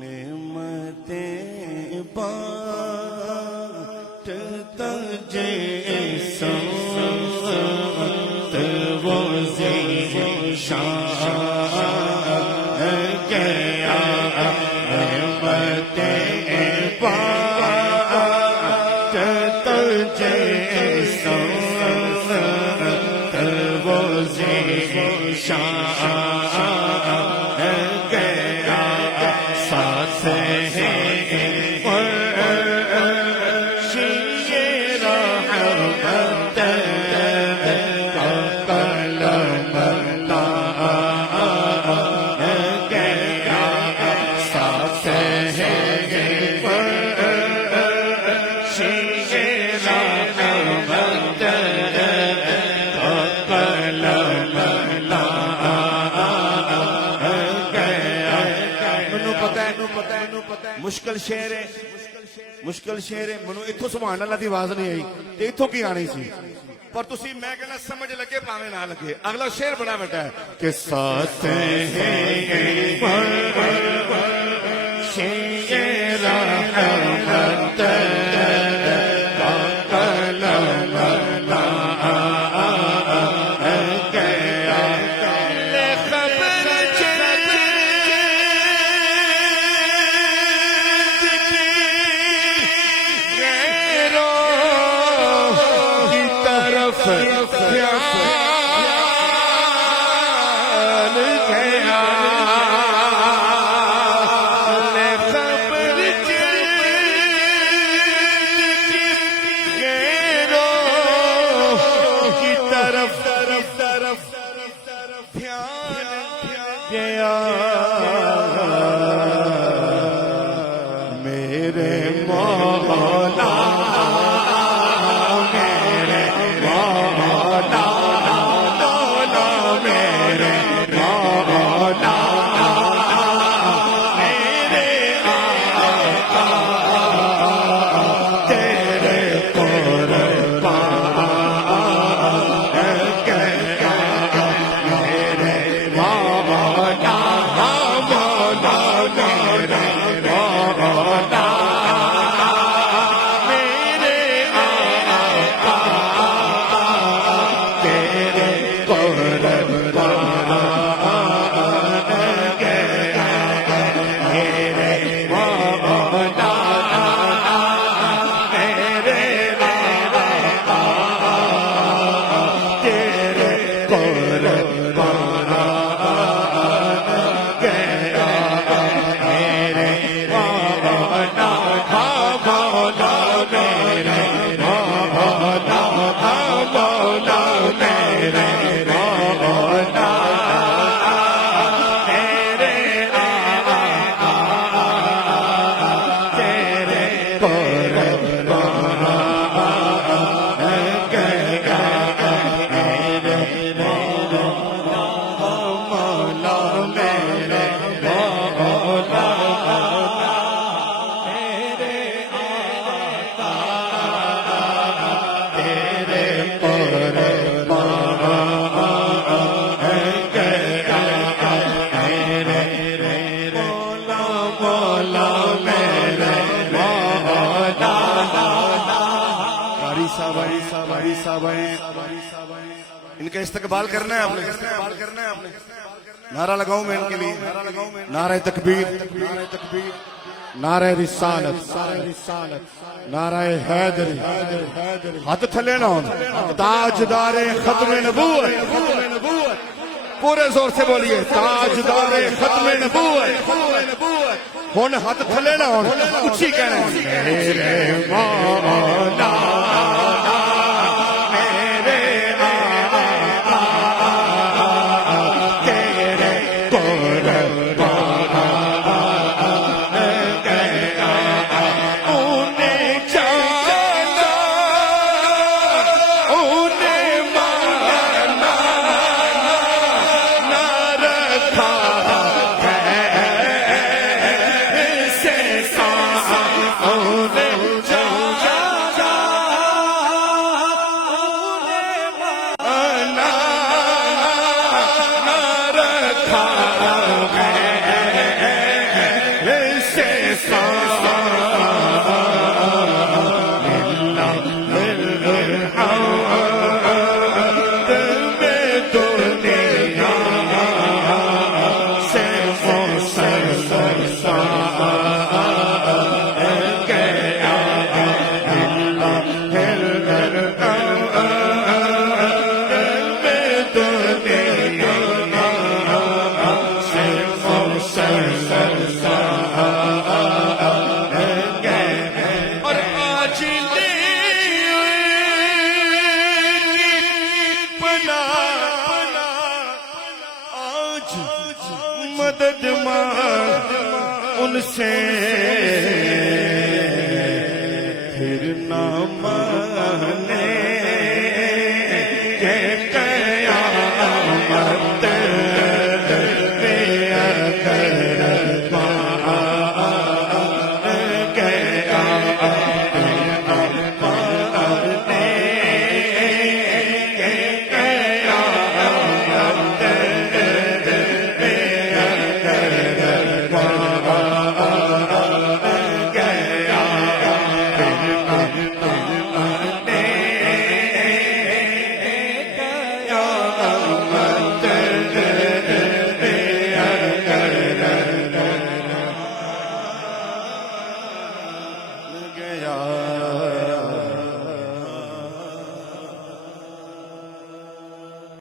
نعمتیں بانٹتا جیسا وہ ذیشان گیا نعمتیں بانٹتا جیسا وہ ذیشان گیا ساتھ ہے مشکل شعر ہے مشکل شعر ہے منو اتھوں سبحان اللہ دی آواز نہیں آئی تے اتھوں کی آنی سی پر تسی میں کہنا سمجھ لگے پاویں نہ لگے اگلا شعر بڑا بڑا ہے کہ ساتھ ہیں شعر رحمت میرے مولا میرے مولا مولا میرے مولا میرے آقا تیرے قربان گیا میرے مولا مولا میرے مولا ان کا استقبال کرنا ہے آپ نے نعرہ لگاؤں میں ان کے لیے نعرہ تکبیر نعرہ رسالت نعرہ حیدری ہاتھ تھلے نہ ہونا تاجدار ختم نبوت پورے زور سے بولیے تاجدار ختم نبوت ہون ہاتھ تھلے نہ ہونا اچھی کہنا ہے میرے مولا اور آج آج مدد مانگ ان سے پھر نہ مانے